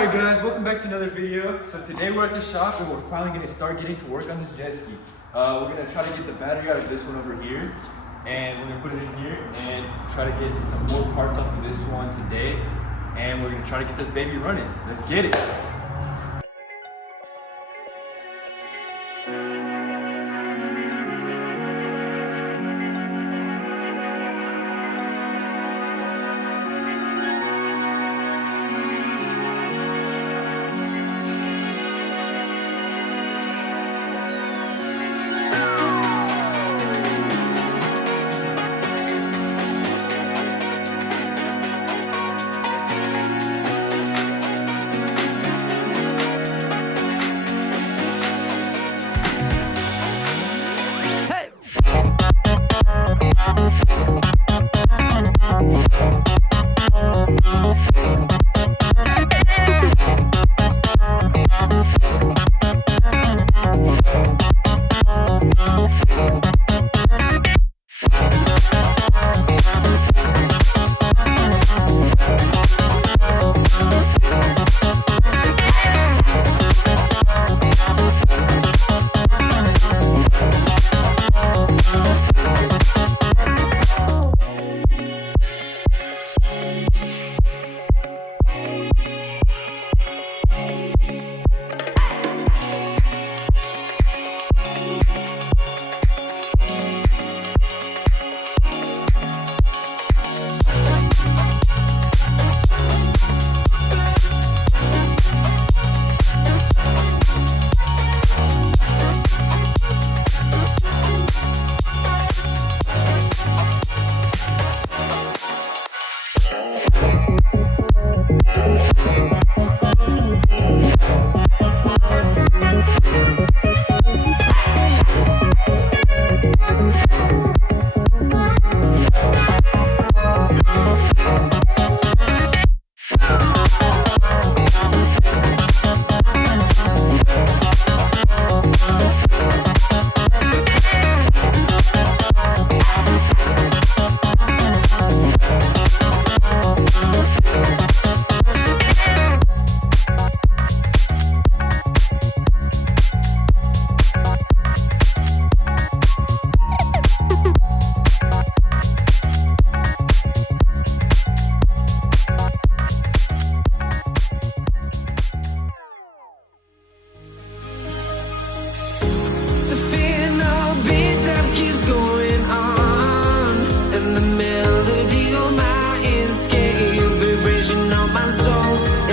Alright guys, welcome back to another video. So today we're at the shop and we're finally going to start getting to work on this jet ski. We're going to try to get the battery out of this one over here. And we're going to put it in here and try to get some more parts off of this one today. And we're going to try to get this baby running. Let's get it.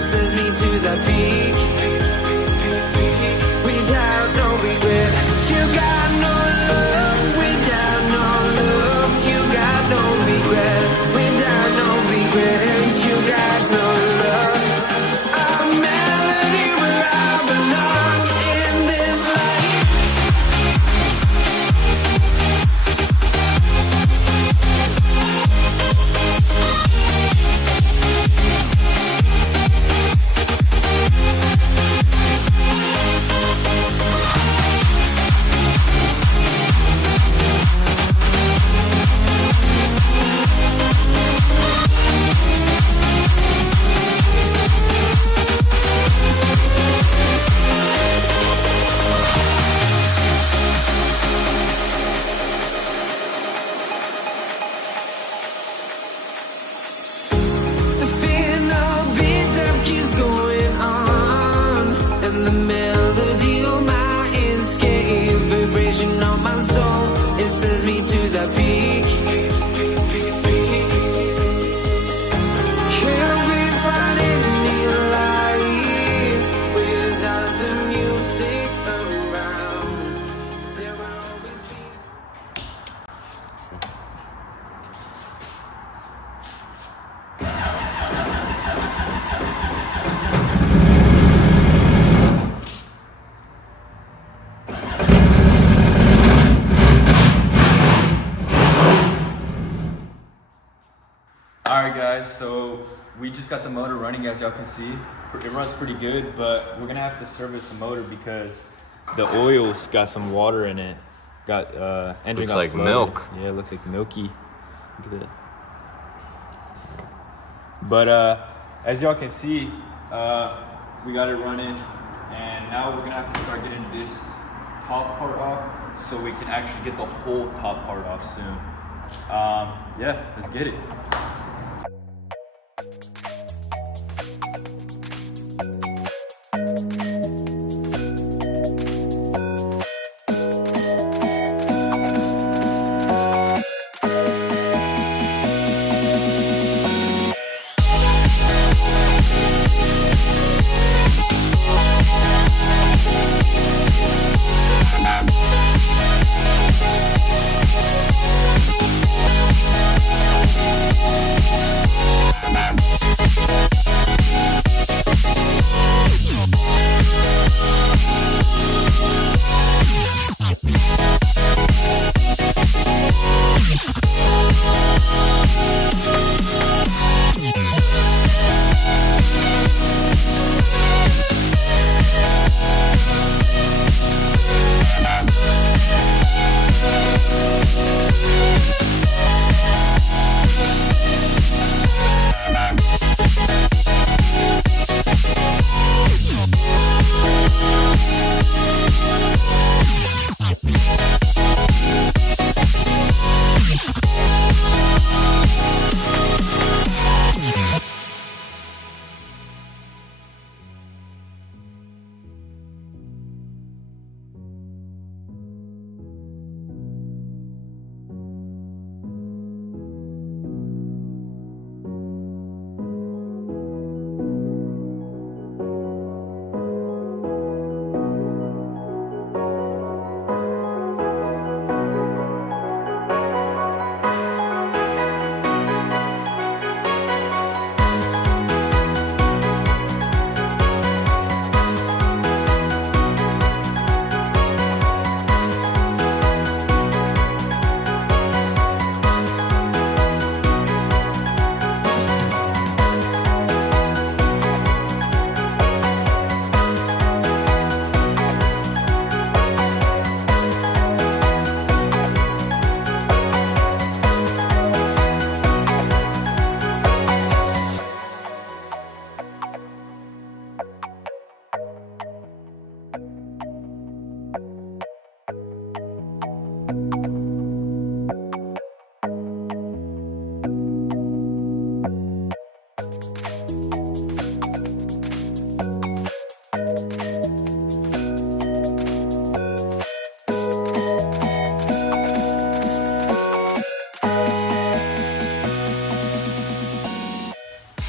Sends me to the peak without no regret. You got no love without no love. You got no regret without no regret. You got no love. A melody where I belong in this life. Sends me to the peak. Can't we find any light without the music around? There will always be. Alright guys, so we just got the motor running, as y'all can see. It runs pretty good, but we're gonna have to service the motor because the oil's got some water in it. Got engine Looks got like flooded. milk. Yeah, it looks like milky. Look at that. But as y'all can see, we got it running, and now we're gonna have to start getting this top part off so we can actually get the whole top part off soon. Yeah, let's get it.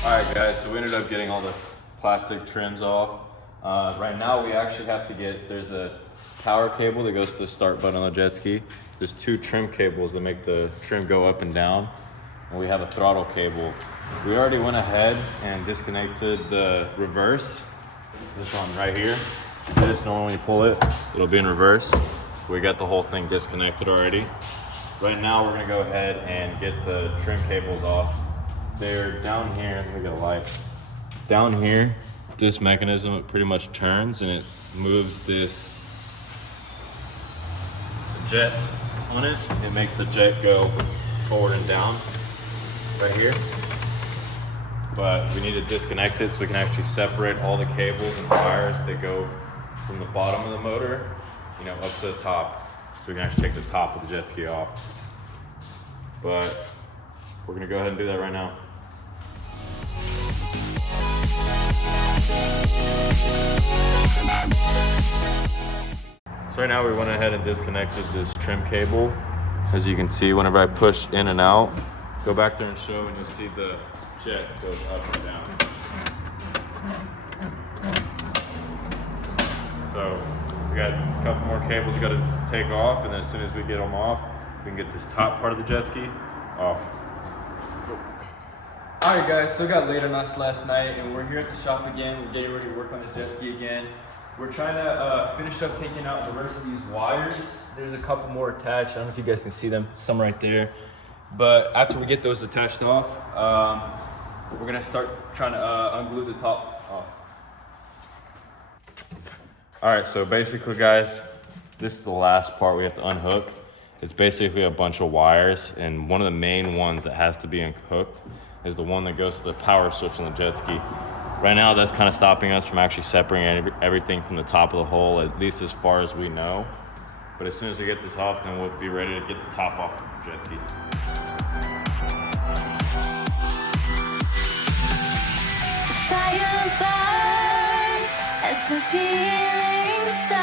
Alright guys, so we ended up getting all the plastic trims off. Right now we actually have to there's a power cable that goes to the start button on the jet ski. There's 2 trim cables that make the trim go up and down. And we have a throttle cable. We already went ahead and disconnected the reverse. This one right here. This normally when you pull it, it'll be in reverse. We got the whole thing disconnected already. Right now we're gonna go ahead and get the trim cables off. They're down here, let me get a light. Down here, this mechanism it pretty much turns and it moves this jet on it. It makes the jet go forward and down right here. But we need to disconnect it so we can actually separate all the cables and wires that go from the bottom of the motor, up to the top. So we can actually take the top of the jet ski off. But we're gonna go ahead and do that right now. So right now we went ahead and disconnected this trim cable. As you can see, whenever I push in and out, go back there and show and you'll see the jet goes up and down. So we got a couple more cables we got to take off, and then as soon as we get them off, we can get this top part of the jet ski off. Alright guys, so it got late on us last night and we're here at the shop again. We're getting ready to work on this jet ski again. We're trying to finish up taking out the rest of these wires. There's a couple more attached. I don't know if you guys can see them, some right there. But after we get those attached off, we're gonna start trying to unglue the top off. Alright, so basically guys, this is the last part we have to unhook. It's basically a bunch of wires, and one of the main ones that has to be unhooked is the one that goes to the power switch on the jet ski. right now that's kind of stopping us from actually separating everything from the top of the hole, at least as far as we know. But as soon as we get this off, then we'll be ready to get the top off the jet ski. Fire burns as the feelings start.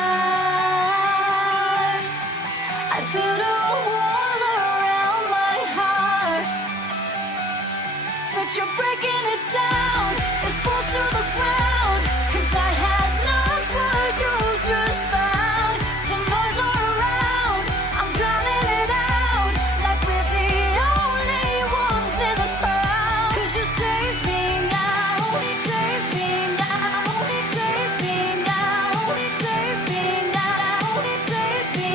I built a wall around my heart, but you're breaking it down. It falls to the ground, 'cause I had lost what you just found. The noise all around, I'm drowning it out, like we're the only ones in the crowd. 'Cause you save me now, save me now, save me now, save me now, save me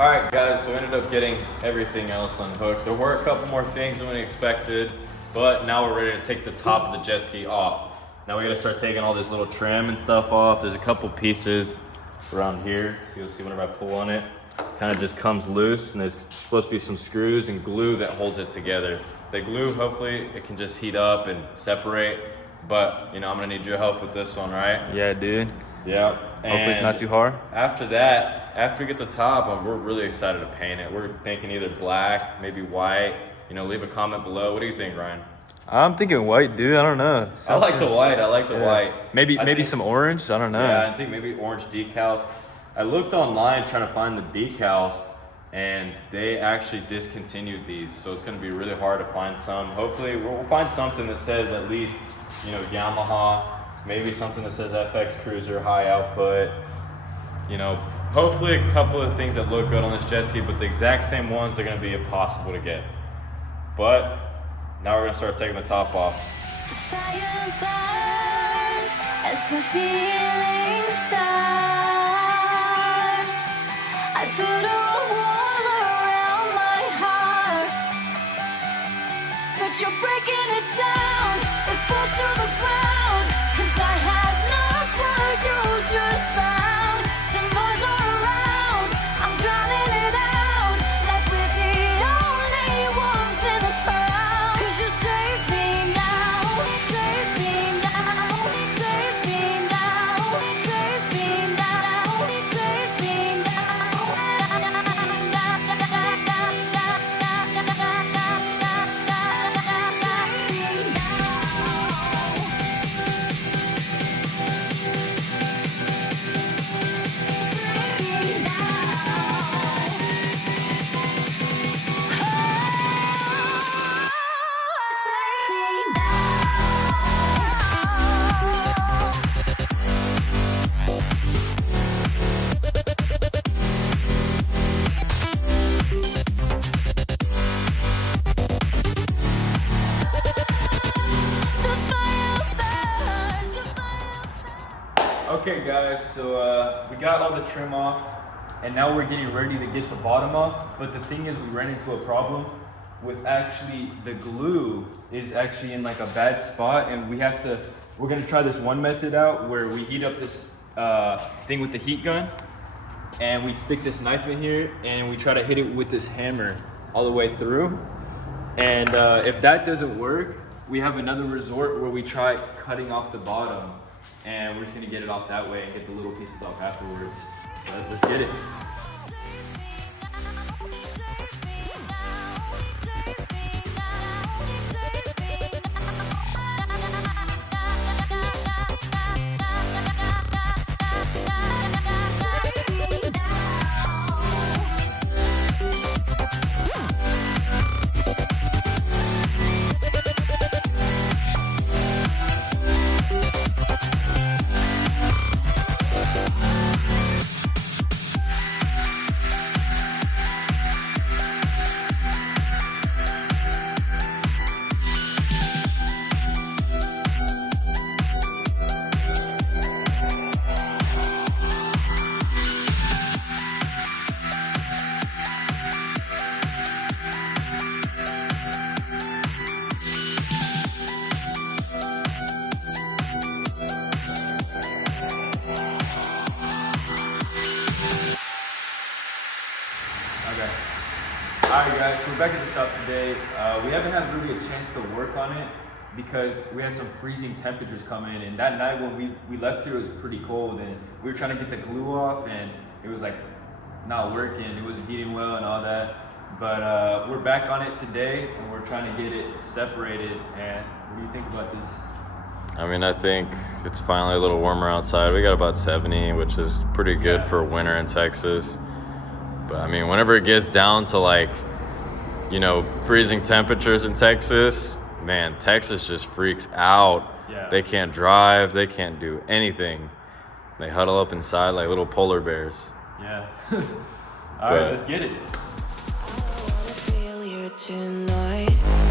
Alright guys, so we ended up getting everything else unhooked. There were a couple more things than we expected, but now we're ready to take the top of the jet ski off. Now we gotta start taking all this little trim and stuff off. There's a couple pieces around here, so you'll see whenever I pull on it, kind of just comes loose, and there's supposed to be some screws and glue that holds it together. The glue, hopefully it can just heat up and separate, but you know, I'm gonna need your help with this one, right? Yeah, dude. Yeah. Hopefully it's not too hard. After that, after we get the top, we're really excited to paint it. We're thinking either black, maybe white. You know, leave a comment below. What do you think, Ryan? I'm thinking white, dude. I don't know. I like the white. I like the white. Maybe I think some orange. I don't know. Yeah, I think maybe orange decals. I looked online trying to find the decals, and they actually discontinued these. So it's going to be really hard to find some. Hopefully, we'll find something that says at least, you know, Yamaha. Maybe something that says FX Cruiser, high output. You know, hopefully a couple of things that look good on this jet ski, but the exact same ones are gonna be impossible to get. But now we're gonna start taking the top off. The fire burns as the feelings start. I put a wall around my heart, but you're breaking it down. It falls to the ground, 'cause I had lost what you just found. The noise all around, I'm drowning it out, like we're the only ones in the crowd. 'Cause you save me now, save me now, save me now, save me now, save me Okay guys, so we got all the trim off, and now we're getting ready to get the bottom off. But the thing is, we ran into a problem with actually the glue is actually in like a bad spot, and we're gonna try this one method out where we heat up this thing with the heat gun, and we stick this knife in here, and we try to hit it with this hammer all the way through. And if that doesn't work, we have another resort where we try cutting off the bottom, and we're just gonna get it off that way and get the little pieces off afterwards. But let's get it. guys, so we're back at the shop today. We haven't had really a chance to work on it because we had some freezing temperatures come in, and that night when we left here it was pretty cold, and we were trying to get the glue off and it was like not working, it wasn't heating well and all that. But we're back on it today and we're trying to get it separated. And what do you think about this? I mean, I think it's finally a little warmer outside. We got about 70, which is pretty good for winter in Texas. But I mean, whenever it gets down to like, you know, freezing temperatures in Texas, man, Texas just freaks out. Yeah. They can't drive, they can't do anything. They huddle up inside like little polar bears. Yeah. All right, let's get it. I wanna feel you tonight.